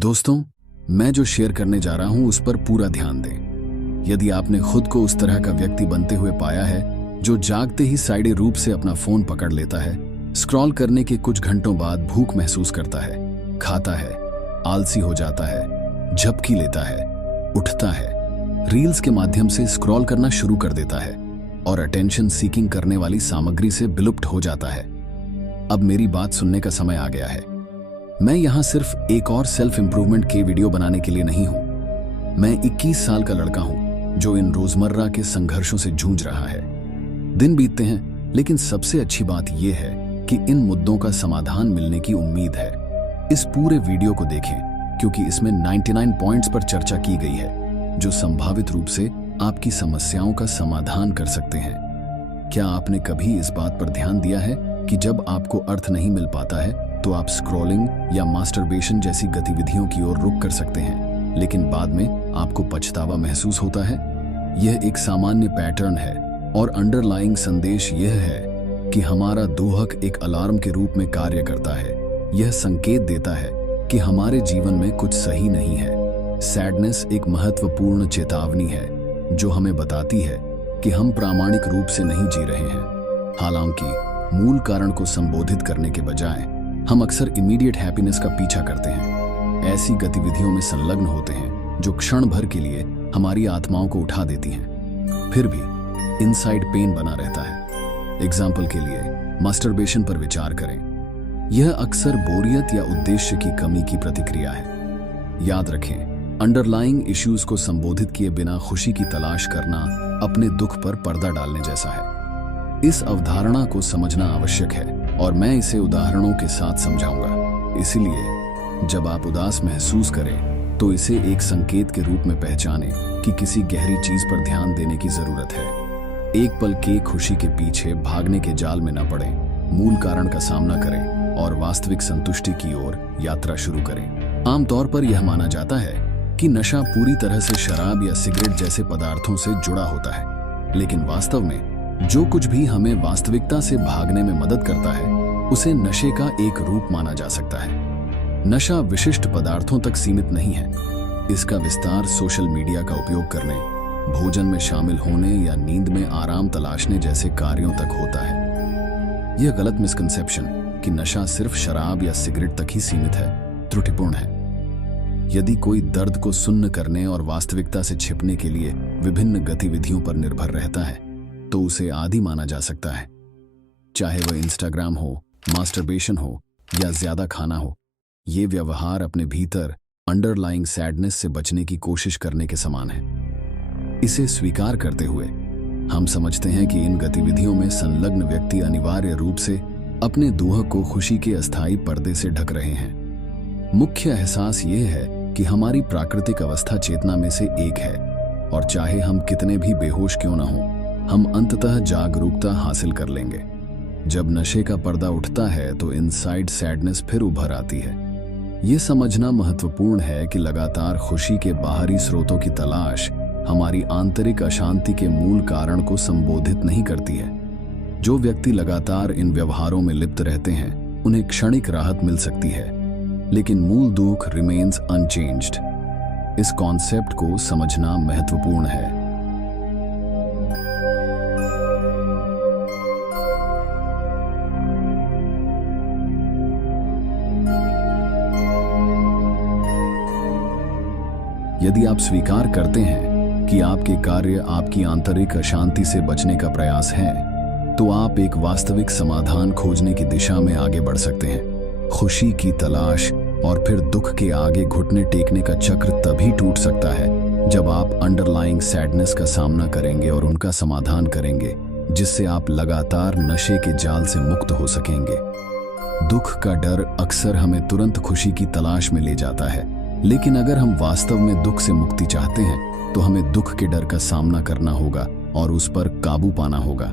दोस्तों, मैं जो शेयर करने जा रहा हूं उस पर पूरा ध्यान दें। यदि आपने खुद को उस तरह का व्यक्ति बनते हुए पाया है जो जागते ही साइडे रूप से अपना फोन पकड़ लेता है, स्क्रॉल करने के कुछ घंटों बाद भूख महसूस करता है, खाता है, आलसी हो जाता है, झपकी लेता है, उठता है, रील्स के माध्यम से स्क्रॉल करना शुरू कर देता है और अटेंशन सीकिंग करने वाली सामग्री से विलुप्त हो जाता है, अब मेरी बात सुनने का समय आ गया है। मैं यहां सिर्फ एक और सेल्फ इंप्रूवमेंट के वीडियो बनाने के लिए नहीं हूं। मैं 21 साल का लड़का हूं जो इन रोजमर्रा के संघर्षों से जूझ रहा है। दिन बीतते हैं, लेकिन सबसे अच्छी बात यह है कि इन मुद्दों का समाधान मिलने की उम्मीद है। इस पूरे वीडियो को देखें क्योंकि इसमें 99 पॉइंट्स पर चर्चा की गई है जो संभावित रूप से आपकी समस्याओं का समाधान कर सकते हैं। क्या आपने कभी इस बात पर ध्यान दिया है कि जब आपको अर्थ नहीं मिल पाता है तो आप स्क्रॉलिंग या मास्टरबेशन जैसी गतिविधियों की ओर रुख कर सकते हैं, लेकिन बाद में आपको पछतावा महसूस होता है? यह एक सामान्य पैटर्न है और अंडरलाइंग संदेश यह है कि हमारा दोहक एक अलार्म के रूप में कार्य करता है। यह संकेत देता है कि हमारे जीवन में कुछ सही नहीं है। सैडनेस एक महत्वपूर्ण चेतावनी है जो हमें बताती है कि हम प्रामाणिक रूप से नहीं जी रहे हैं। हालांकि मूल कारण को संबोधित करने के बजाय हम अक्सर इमीडिएट हैप्पीनेस का पीछा करते हैं, ऐसी गतिविधियों में संलग्न होते हैं जो क्षण भर के लिए हमारी आत्माओं को उठा देती हैं, फिर भी इनसाइड पेन बना रहता है। एग्जाम्पल के लिए मास्टरबेशन पर विचार करें। यह अक्सर बोरियत या उद्देश्य की कमी की प्रतिक्रिया है। याद रखें, अंडरलाइंग इश्यूज को संबोधित किए बिना खुशी की तलाश करना अपने दुख पर पर्दा डालने जैसा है। इस अवधारणा को समझना आवश्यक है और मैं इसे उदाहरणों के साथ समझाऊंगा। इसलिए जब आप उदास महसूस करें तो इसे एक संकेत के रूप में पहचानें कि किसी गहरी चीज पर ध्यान देने की जरूरत है। एक पल के खुशी के पीछे भागने के जाल में न पड़ें, मूल कारण का सामना करें और वास्तविक संतुष्टि की ओर यात्रा शुरू करें। आमतौर पर यह माना जाता है कि नशा पूरी तरह से शराब या सिगरेट जैसे पदार्थों से जुड़ा होता है, लेकिन वास्तव में जो कुछ भी हमें वास्तविकता से भागने में मदद करता है उसे नशे का एक रूप माना जा सकता है। नशा विशिष्ट पदार्थों तक सीमित नहीं है। इसका विस्तार सोशल मीडिया का उपयोग करने, भोजन में शामिल होने या नींद में आराम तलाशने जैसे कार्यों तक होता है। यह गलत मिसकंसेप्शन कि नशा सिर्फ शराब या सिगरेट तक ही सीमित है त्रुटिपूर्ण है। यदि कोई दर्द को सुन्न करने और वास्तविकता से छिपने के लिए विभिन्न गतिविधियों पर निर्भर रहता है तो उसे आदी माना जा सकता है। चाहे वह इंस्टाग्राम हो, मास्टरबेशन हो या ज्यादा खाना हो, ये व्यवहार अपने भीतर अंडरलाइंग सैडनेस से बचने की कोशिश करने के समान है। इसे स्वीकार करते हुए हम समझते हैं कि इन गतिविधियों में संलग्न व्यक्ति अनिवार्य रूप से अपने दोहक को खुशी के अस्थायी पर्दे से ढक रहे हैं। मुख्य एहसास ये है कि हमारी प्राकृतिक अवस्था चेतना में से एक है और चाहे हम कितने भी बेहोश क्यों न हों, हम अंततः जागरूकता हासिल कर लेंगे। जब नशे का पर्दा उठता है तो इनसाइड सैडनेस फिर उभर आती है। यह समझना महत्वपूर्ण है कि लगातार खुशी के बाहरी स्रोतों की तलाश हमारी आंतरिक अशांति के मूल कारण को संबोधित नहीं करती है। जो व्यक्ति लगातार इन व्यवहारों में लिप्त रहते हैं उन्हें क्षणिक राहत मिल सकती है, लेकिन मूल दुख रिमेन्स अनचेंज्ड। इस कॉन्सेप्ट को समझना महत्वपूर्ण है। यदि आप स्वीकार करते हैं कि आपके कार्य आपकी आंतरिक अशांति से बचने का प्रयास है, तो आप एक वास्तविक समाधान खोजने की दिशा में आगे बढ़ सकते हैं। खुशी की तलाश और फिर दुख के आगे घुटने टेकने का चक्र तभी टूट सकता है जब आप अंडरलाइंग सैडनेस का सामना करेंगे और उनका समाधान करेंगे, जिससे आप लगातार नशे के जाल से मुक्त हो सकेंगे। दुख का डर अक्सर हमें तुरंत खुशी की तलाश में ले जाता है, लेकिन अगर हम वास्तव में दुख से मुक्ति चाहते हैं तो हमें दुख के डर का सामना करना होगा और उस पर काबू पाना होगा।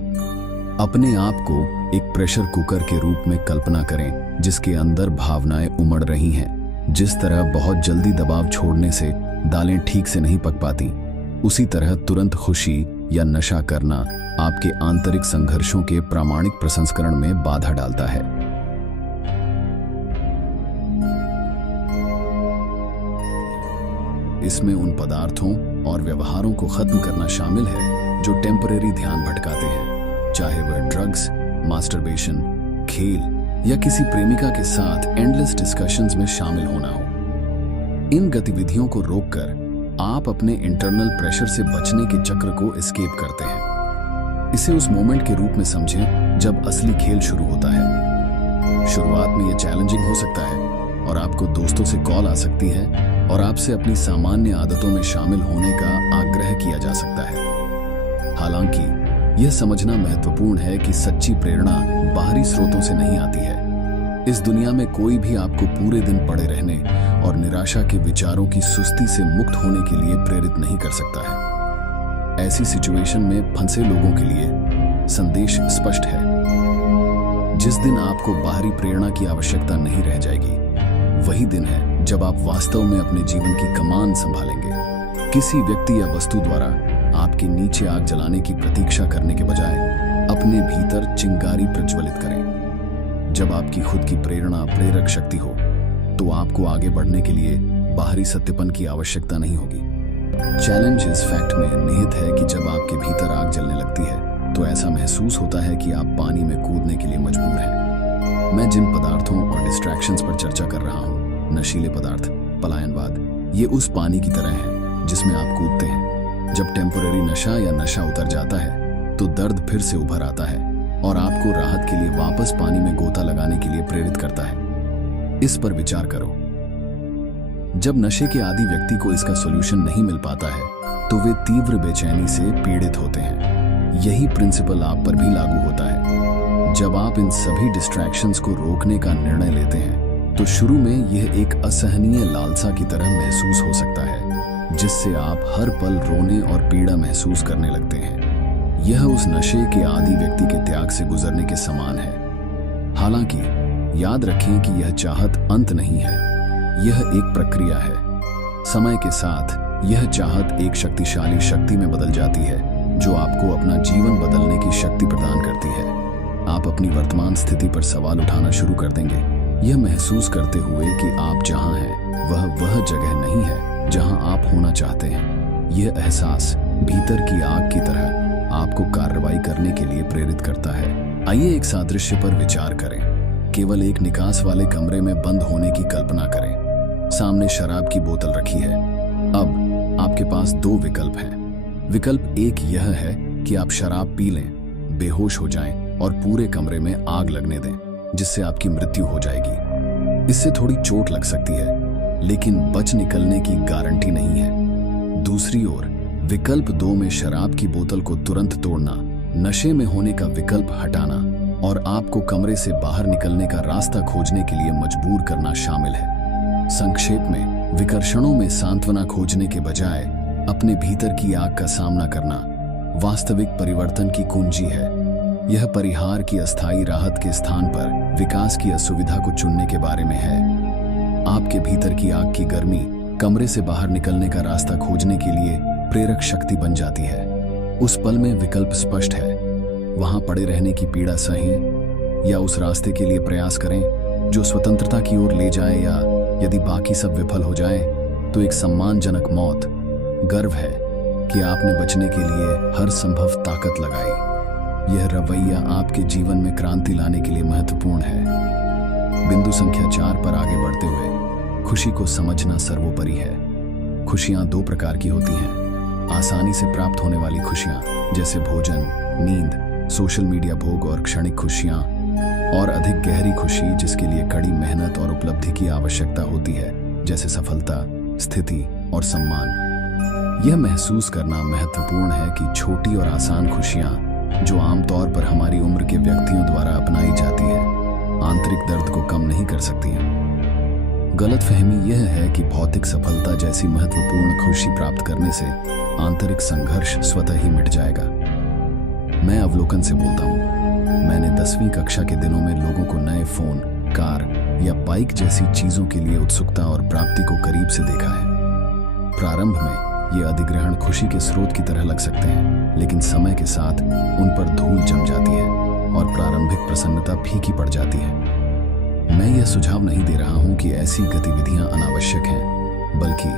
अपने आप को एक प्रेशर कुकर के रूप में कल्पना करें जिसके अंदर भावनाएं उमड़ रही हैं। जिस तरह बहुत जल्दी दबाव छोड़ने से दालें ठीक से नहीं पक पाती, उसी तरह तुरंत खुशी या नशा करना आपके आंतरिक संघर्षों के प्रामाणिक प्रसंस्करण में बाधा डालता है। इसमें उन पदार्थों और व्यवहारों को खत्म करना शामिल है जो टेम्परेरी ध्यान भटकाते हैं, चाहे वह ड्रग्स, मास्टरबेशन, खेल या किसी प्रेमिका के साथ एंडलेस डिस्कशंस में शामिल होना हो। इन गतिविधियों को रोककर आप अपने इंटरनल प्रेशर से बचने के चक्र को एस्केप करते हैं। इसे उस मोमेंट के रूप में समझें जब असली खेल शुरू होता है। शुरुआत में यह चैलेंजिंग हो सकता है और आपको दोस्तों से कॉल आ सकती है और आपसे अपनी सामान्य आदतों में शामिल होने का आग्रह किया जा सकता है। हालांकि यह समझना महत्वपूर्ण है कि सच्ची प्रेरणा बाहरी स्रोतों से नहीं आती है। इस दुनिया में कोई भी आपको पूरे दिन पड़े रहने और निराशा के विचारों की सुस्ती से मुक्त होने के लिए प्रेरित नहीं कर सकता है। ऐसी सिचुएशन में फंसे लोगों के लिए संदेश स्पष्ट है। जिस दिन आपको बाहरी प्रेरणा की आवश्यकता नहीं रह जाएगी, वही दिन है जब आप वास्तव में अपने जीवन की कमान संभालेंगे। किसी व्यक्ति या वस्तु द्वारा आपके नीचे आग जलाने की प्रतीक्षा करने के बजाय अपने भीतर चिंगारी प्रज्वलित करें। जब आपकी खुद की प्रेरणा प्रेरक शक्ति हो, तो आपको आगे बढ़ने के लिए बाहरी सत्यपन की आवश्यकता नहीं होगी। चैलेंज इस फैक्ट में निहित है कि जब आपके भीतर आग जलने लगती है, तो ऐसा महसूस होता है कि आप पानी में कूदने के लिए मजबूर हैं। मैं जिन पदार्थों और डिस्ट्रैक्शंस पर चर्चा कर रहा हूँ, नशीले पदार्थ, पलायनवाद, ये उस पानी की तरह है जिसमें आप कूदते हैं। जब टेम्पररी नशा या नशा उतर जाता है, तो दर्द फिर से उभर आता है और आपको राहत के लिए वापस पानी में गोता लगाने के लिए प्रेरित करता है। इस पर विचार करो। जब नशे के आदी व्यक्ति को इसका सॉल्यूशन नहीं मिल पाता है, तो वे तीव्र बेचैनी से पीड़ित होते हैं। यही प्रिंसिपल आप पर भी लागू होता है। जब आप इन सभी डिस्ट्रैक्शंस को रोकने का निर्णय लेते हैं, तो शुरू में यह एक असहनीय लालसा की तरह महसूस हो सकता है, जिससे आप हर पल रोने और पीड़ा महसूस करने लगते हैं। यह उस नशे के आदी व्यक्ति के त्याग से गुजरने के समान है। हालांकि याद रखें कि यह चाहत अंत नहीं है, यह एक प्रक्रिया है। समय के साथ यह चाहत एक शक्तिशाली शक्ति में बदल जाती है, जो आपको अपना जीवन बदलने की शक्ति प्रदान करती है। आप अपनी वर्तमान स्थिति पर सवाल उठाना शुरू कर देंगे, यह महसूस करते हुए कि आप जहां हैं वह जगह नहीं है जहां आप होना चाहते हैं। यह एहसास भीतर की आग की तरह आपको कार्रवाई करने के लिए प्रेरित करता है। आइए एक सादृश्य पर विचार करें। केवल एक निकास वाले कमरे में बंद होने की कल्पना करें। सामने शराब की बोतल रखी है। अब आपके पास दो विकल्प हैं। विकल्प एक यह है कि आप शराब पी लें, बेहोश हो जाएं और पूरे कमरे में आग लगने दें, जिससे आपकी मृत्यु हो जाएगी। इससे थोड़ी चोट लग सकती है, लेकिन बच निकलने की गारंटी नहीं है। दूसरी ओर विकल्प 2 में शराब की बोतल को तुरंत तोड़ना, नशे में होने का विकल्प हटाना और आपको कमरे से बाहर निकलने का रास्ता खोजने के लिए मजबूर करना शामिल है। संक्षेप में, विकर्षणों में सांत्वना खोजने के बजाय अपने भीतर की आग का सामना करना वास्तविक परिवर्तन की कुंजी है। यह परिहार की अस्थायी राहत के स्थान पर विकास की असुविधा को चुनने के बारे में है। आपके भीतर की आग की गर्मी कमरे से बाहर निकलने का रास्ता खोजने के लिए प्रेरक शक्ति बन जाती है। उस पल में विकल्प स्पष्ट है। वहां पड़े रहने की पीड़ा सहें या उस रास्ते के लिए प्रयास करें जो स्वतंत्रता की ओर ले जाए, या यदि बाकी सब विफल हो जाए तो एक सम्मानजनक मौत। गर्व है कि आपने बचने के लिए हर संभव ताकत लगाई। यह रवैया आपके जीवन में क्रांति लाने के लिए महत्वपूर्ण है। बिंदु संख्या 4 पर आगे बढ़ते हुए, खुशी को समझना सर्वोपरि है। खुशियां 2 प्रकार की होती हैं। आसानी से प्राप्त होने वाली खुशियां, जैसे भोजन, नींद, सोशल मीडिया भोग और क्षणिक खुशियां, और अधिक गहरी खुशी जिसके लिए कड़ी मेहनत और उपलब्धि की आवश्यकता होती है, जैसे सफलता, स्थिति और सम्मान। यह महसूस करना महत्वपूर्ण है कि छोटी और आसान खुशियां, जो आमतौर पर हमारी उम्र के व्यक्तियों द्वारा अपनाई जाती है, आंतरिक दर्द को कम नहीं कर सकती हैं। गलतफहमी यह है कि भौतिक सफलता जैसी महत्वपूर्ण खुशी प्राप्त करने से आंतरिक संघर्ष स्वतः ही मिट जाएगा। मैं अवलोकन से बोलता हूँ। मैंने 10वीं कक्षा के दिनों में लोगों को नए फोन, कार या बाइक जैसी चीजों के लिए उत्सुकता और प्राप्ति को करीब से देखा है। प्रारंभ में ये अधिग्रहण खुशी के स्रोत की तरह लग सकते हैं, लेकिन समय के साथ उन पर धूल जम जाती है और प्रारंभिक प्रसन्नता फीकी पड़ जाती है। मैं यह सुझाव नहीं दे रहा हूं कि ऐसी गतिविधियां अनावश्यक हैं, बल्कि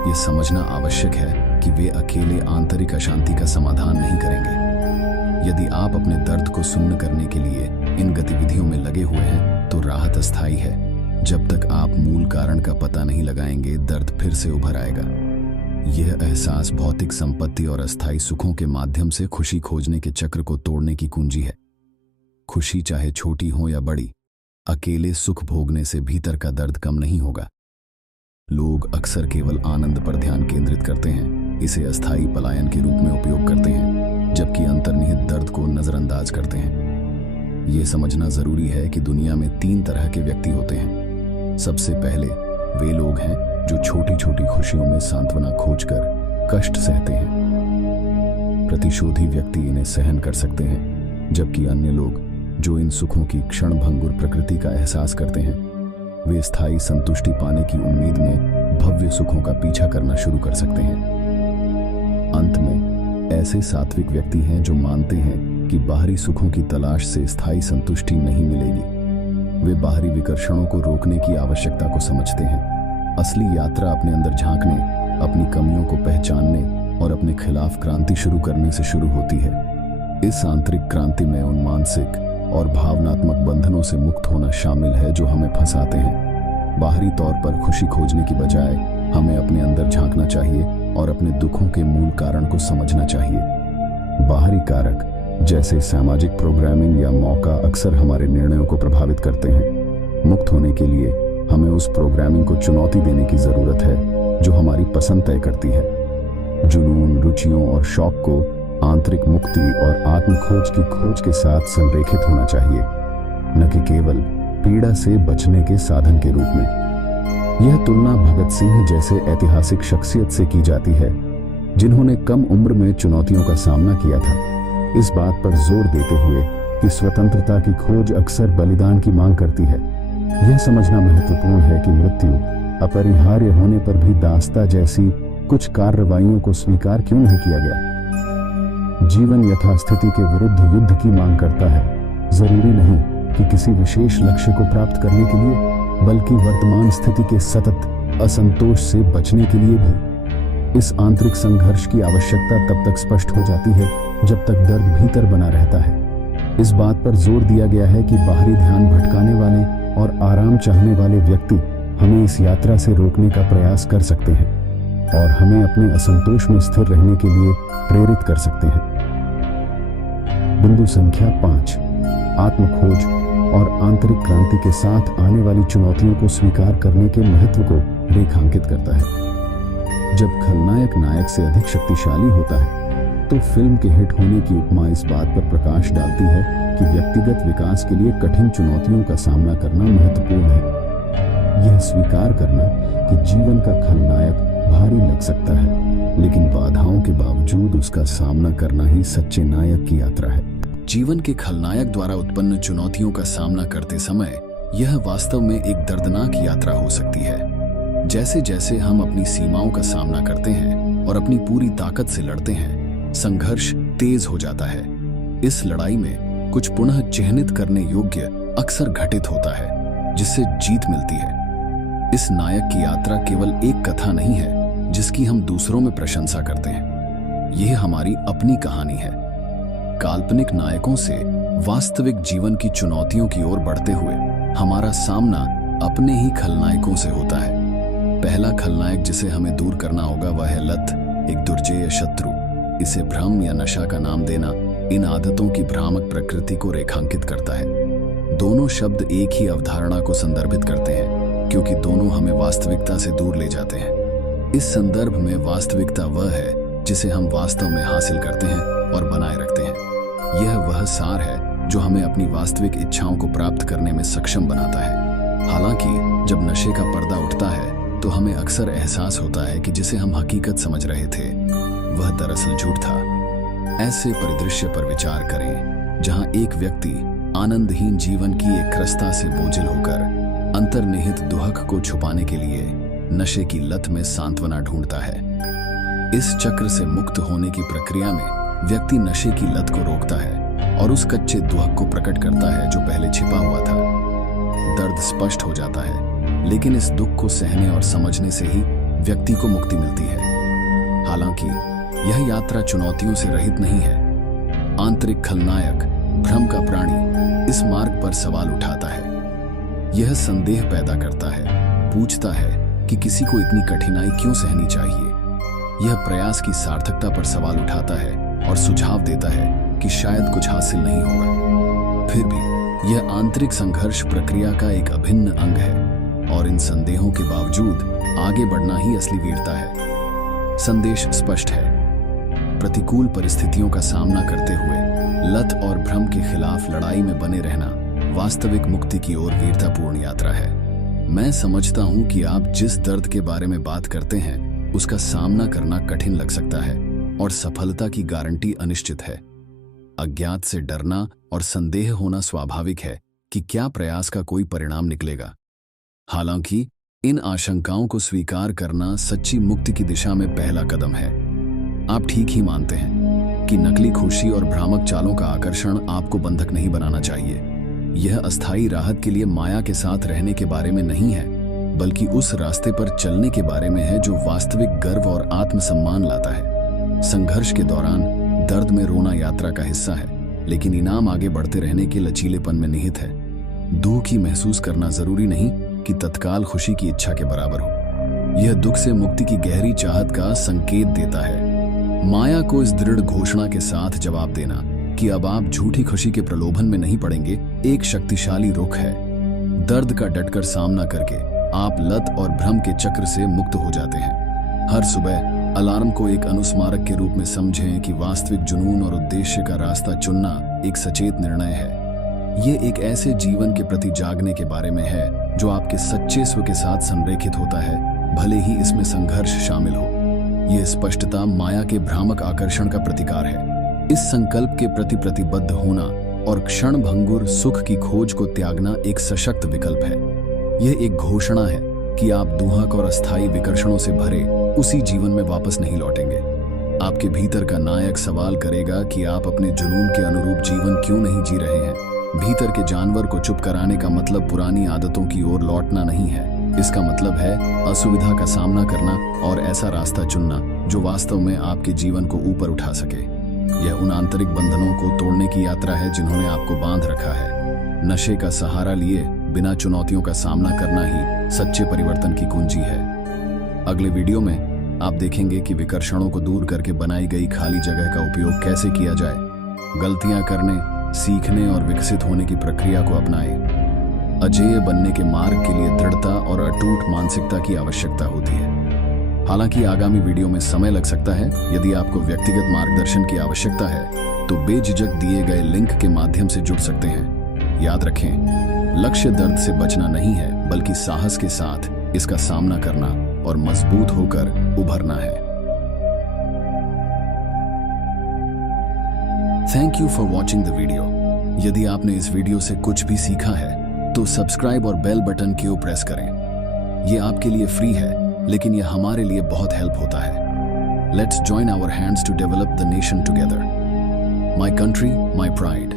ये समझना आवश्यक है कि वे अकेले आंतरिक अशांति का समाधान नहीं करेंगे। यदि आप अपने दर्द को सुन्न करने के लिए इन गतिविधियों में लगे हुए हैं तो राहत अस्थायी है। जब तक आप मूल कारण का पता नहीं लगाएंगे, दर्द फिर से उभर आएगा। यह एहसास भौतिक संपत्ति और अस्थायी सुखों के माध्यम से खुशी खोजने के चक्र को तोड़ने की कुंजी है। खुशी चाहे छोटी हो या बड़ी, अकेले सुख भोगने से भीतर का दर्द कम नहीं होगा। लोग अक्सर केवल आनंद पर ध्यान केंद्रित करते हैं, इसे अस्थायी पलायन के रूप में उपयोग करते हैं, जबकि अंतर्निहित दर्द को नजरअंदाज करते हैं। यह समझना जरूरी है कि दुनिया में 3 तरह के व्यक्ति होते हैं। सबसे पहले वे लोग हैं जो छोटी छोटी खुशियों में सांत्वना खोजकर कष्ट सहते हैं। प्रतिशोधी व्यक्ति इन्हें सहन कर सकते हैं, जबकि अन्य लोग जो इन सुखों की क्षणभंगुर प्रकृति का एहसास करते हैं, वे स्थायी संतुष्टि पाने की उम्मीद में भव्य सुखों का पीछा करना शुरू कर सकते हैं। अंत में ऐसे सात्विक व्यक्ति हैं जो मानते हैं कि बाहरी सुखों की तलाश से स्थायी संतुष्टि नहीं मिलेगी। वे बाहरी विकर्षणों को रोकने की आवश्यकता को समझते हैं। असली यात्रा अपने अंदर झांकने, अपनी कमियों को पहचानने और अपने खिलाफ क्रांति शुरू करने से शुरू होती है। इस आंतरिक क्रांति में उन मानसिक और भावनात्मक बंधनों से मुक्त होना शामिल है जो हमें फंसाते हैं। बाहरी तौर पर खुशी खोजने की बजाय हमें अपने अंदर झांकना चाहिए और अपने दुखों के मूल कारण को समझना चाहिए। बाहरी कारक जैसे सामाजिक प्रोग्रामिंग या मौका अक्सर हमारे निर्णयों को प्रभावित करते हैं। मुक्त होने के लिए हमें उस प्रोग्रामिंग को चुनौती देने की जरूरत है जो हमारी पसंद तय करती है। जुनून, रुचियों और शौक को आंतरिक मुक्ति और आत्मखोज की खोज के साथ संरेखित होना चाहिए, न कि केवल पीड़ा से बचने के साधन के रूप में। यह तुलना भगत सिंह जैसे ऐतिहासिक शख्सियत से की जाती है, जिन्होंने कम उम्र में चुनौतियों का सामना किया था, इस बात पर जोर देते हुए कि स्वतंत्रता की खोज अक्सर बलिदान की मांग करती है। यह समझना महत्वपूर्ण है कि मृत्यु अपरिहार्य होने पर भी दास्ता जैसी कुछ कार्रवाइयों को स्वीकार क्यों नहीं किया गया। जीवन यथास्थिति के विरुद्ध युद्ध की मांग करता है, जरूरी नहीं कि किसी विशेष लक्ष्य को प्राप्त करने के लिए, बल्कि वर्तमान स्थिति के सतत असंतोष से बचने के लिए भी। इस आंतरिक संघर्ष की आवश्यकता तब तक स्पष्ट हो जाती है जब तक दर्द भीतर बना रहता है। इस बात पर जोर दिया गया है कि बाहरी ध्यान भटकाने वाले और आराम चाहने वाले व्यक्ति हमें इस यात्रा से रोकने का प्रयास कर सकते हैं और हमें अपने असंतोष में स्थिर रहने के लिए प्रेरित कर सकते हैं। बिंदु संख्या 5, आत्मखोज और आंतरिक क्रांति के साथ आने वाली चुनौतियों को स्वीकार करने के महत्व को रेखांकित करता है। जब खलनायक नायक से अधिक शक्तिशाली होता है तो फिल्म के हिट होने की उपमा इस बात पर प्रकाश डालती है कि व्यक्तिगत विकास के लिए कठिन चुनौतियों का सामना करना महत्वपूर्ण है। यह स्वीकार करना कि जीवन का खलनायक भारी लग सकता है, लेकिन बाधाओं के बावजूद उसका सामना करना ही सच्चे नायक की यात्रा है। जीवन के खलनायक द्वारा उत्पन्न चुनौतियों का सामना करते समय यह वास्तव में एक दर्दनाक यात्रा हो सकती है। जैसे जैसे हम अपनी सीमाओं का सामना करते हैं और अपनी पूरी ताकत से लड़ते हैं, संघर्ष तेज हो जाता है। इस लड़ाई में कुछ पुनः चिह्नित करने योग्य अक्सर घटित होता है, जिससे जीत मिलती है। इस नायक की यात्रा केवल एक कथा नहीं है जिसकी हम दूसरों में प्रशंसा करते हैं। यह हमारी अपनी कहानी है। काल्पनिक नायकों से वास्तविक जीवन की चुनौतियों की ओर बढ़ते हुए हमारा सामना अपने ही खलनायकों से होता है। पहला खलनायक जिसे हमें दूर करना होगा वह है लत, एक दुर्जेय शत्रु। इसे भ्रम या नशा का नाम देना इन आदतों की भ्रामक प्रकृति को रेखांकित करता है। दोनों शब्द एक ही अवधारणा को संदर्भित करते हैं, क्योंकि दोनों हमें वास्तविकता से दूर ले जाते हैं। इस संदर्भ में वास्तविकता वह है जिसे हम वास्तव में हासिल करते हैं और बनाए रखते हैं। यह वह सार है जो हमें अपनी वास्तविक इच्छाओं को प्राप्त करने में सक्षम बनाता है। हालांकि जब नशे का पर्दा उठता है तो हमें अक्सर एहसास होता है कि जिसे हम हकीकत समझ रहे थे वह दरअसल झूठ था। ऐसे परिदृश्य पर विचार करें जहां एक व्यक्ति आनंदहीन जीवन की एक क्रस्ता से बोझिल होकर अंतर्निहित दुहक को छुपाने के लिए नशे की लत में सांत्वना ढूंढता है। इस चक्र से मुक्त होने की प्रक्रिया में व्यक्ति नशे की लत को रोकता है और उस कच्चे दुहक को प्रकट करता है जो पहले छिपा हुआ था। दर्द स्पष्ट हो जाता है, लेकिन इस दुख को सहने और समझने से ही व्यक्ति को मुक्ति मिलती है। हालांकि यह यात्रा चुनौतियों से रहित नहीं है। आंतरिक खलनायक, भ्रम का प्राणी, इस मार्ग पर सवाल उठाता है। यह संदेह पैदा करता है, पूछता है कि किसी को इतनी कठिनाई क्यों सहनी चाहिए। यह प्रयास की सार्थकता पर सवाल उठाता है और सुझाव देता है कि शायद कुछ हासिल नहीं होगा। फिर भी यह आंतरिक संघर्ष प्रक्रिया का एक अभिन्न अंग है और इन संदेहों के बावजूद आगे बढ़ना ही असली वीरता है। संदेश स्पष्ट है। प्रतिकूल परिस्थितियों का सामना करते हुए लत और भ्रम के खिलाफ लड़ाई में बने रहना वास्तविक मुक्ति की ओर वीरतापूर्ण यात्रा है। मैं समझता हूं कि आप जिस दर्द के बारे में बात करते हैं उसका सामना करना कठिन लग सकता है और सफलता की गारंटी अनिश्चित है। अज्ञात से डरना और संदेह होना स्वाभाविक है कि क्या प्रयास का कोई परिणाम निकलेगा। हालांकि इन आशंकाओं को स्वीकार करना सच्ची मुक्ति की दिशा में पहला कदम है। आप ठीक ही मानते हैं कि नकली खुशी और भ्रामक चालों का आकर्षण आपको बंधक नहीं बनाना चाहिए। यह अस्थायी राहत के लिए माया के साथ रहने के बारे में नहीं है, बल्कि उस रास्ते पर चलने के बारे में है जो वास्तविक गर्व और आत्मसम्मान लाता है। संघर्ष के दौरान दर्द में रोना यात्रा का हिस्सा है, लेकिन इनाम आगे बढ़ते रहने के लचीलेपन में निहित है। दुख ही महसूस करना जरूरी नहीं कि तत्काल खुशी की इच्छा के बराबर हो। यह दुख से मुक्ति की गहरी चाहत का संकेत देता है। माया को इस दृढ़ घोषणा के साथ जवाब देना कि अब आप झूठी खुशी के प्रलोभन में नहीं पड़ेंगे, एक शक्तिशाली रुख है। दर्द का डटकर सामना करके आप लत और भ्रम के चक्र से मुक्त हो जाते हैं। हर सुबह अलार्म को एक अनुस्मारक के रूप में समझें कि वास्तविक जुनून और उद्देश्य का रास्ता चुनना एक सचेत निर्णय है। ये एक ऐसे जीवन के प्रति जागने के बारे में है जो आपके सच्चे स्व के साथ संरेखित होता है, भले ही इसमें संघर्ष शामिल हो। यह स्पष्टता माया के भ्रामक आकर्षण का प्रतिकार है। इस संकल्प के प्रति प्रतिबद्ध होना और क्षणभंगुर सुख की खोज को त्यागना एक सशक्त विकल्प है। यह एक घोषणा है कि आप दुहक और अस्थायी विकर्षणों से भरे उसी जीवन में वापस नहीं लौटेंगे। आपके भीतर का नायक सवाल करेगा कि आप अपने जुनून के अनुरूप जीवन क्यों नहीं जी रहे हैं। भीतर के जानवर को चुप कराने का मतलब पुरानी आदतों की ओर लौटना नहीं है। इसका मतलब है असुविधा का सामना करना और ऐसा रास्ता चुनना जो वास्तव में आपके जीवन को ऊपर उठा सके। यह उन आंतरिक बंधनों को तोड़ने की यात्रा है जिन्होंने आपको बांध रखा है। नशे का सहारा लिए बिना चुनौतियों का सामना करना ही सच्चे परिवर्तन की कुंजी है। अगले वीडियो में आप देखेंगे कि विकर्षणों को दूर करके बनाई गई खाली जगह का उपयोग कैसे किया जाए। गलतियां करने, सीखने और विकसित होने की प्रक्रिया को अपनाएं। अजेय बनने के मार्ग के लिए दृढ़ता और अटूट मानसिकता की आवश्यकता होती है। हालांकि आगामी वीडियो में समय लग सकता है। यदि आपको व्यक्तिगत मार्गदर्शन की आवश्यकता है तो बेझिझक दिए गए लिंक के माध्यम से जुड़ सकते हैं। याद रखें, लक्ष्य दर्द से बचना नहीं है, बल्कि साहस के साथ इसका सामना करना और मजबूत होकर उभरना है। Thank you for watching the video. यदि आपने इस वीडियो से कुछ भी सीखा है तो सब्सक्राइब और बेल बटन क्यों प्रेस करें। यह आपके लिए फ्री है, लेकिन यह हमारे लिए बहुत हेल्प होता है। Let's join our hands to develop the nation together. My country, my pride.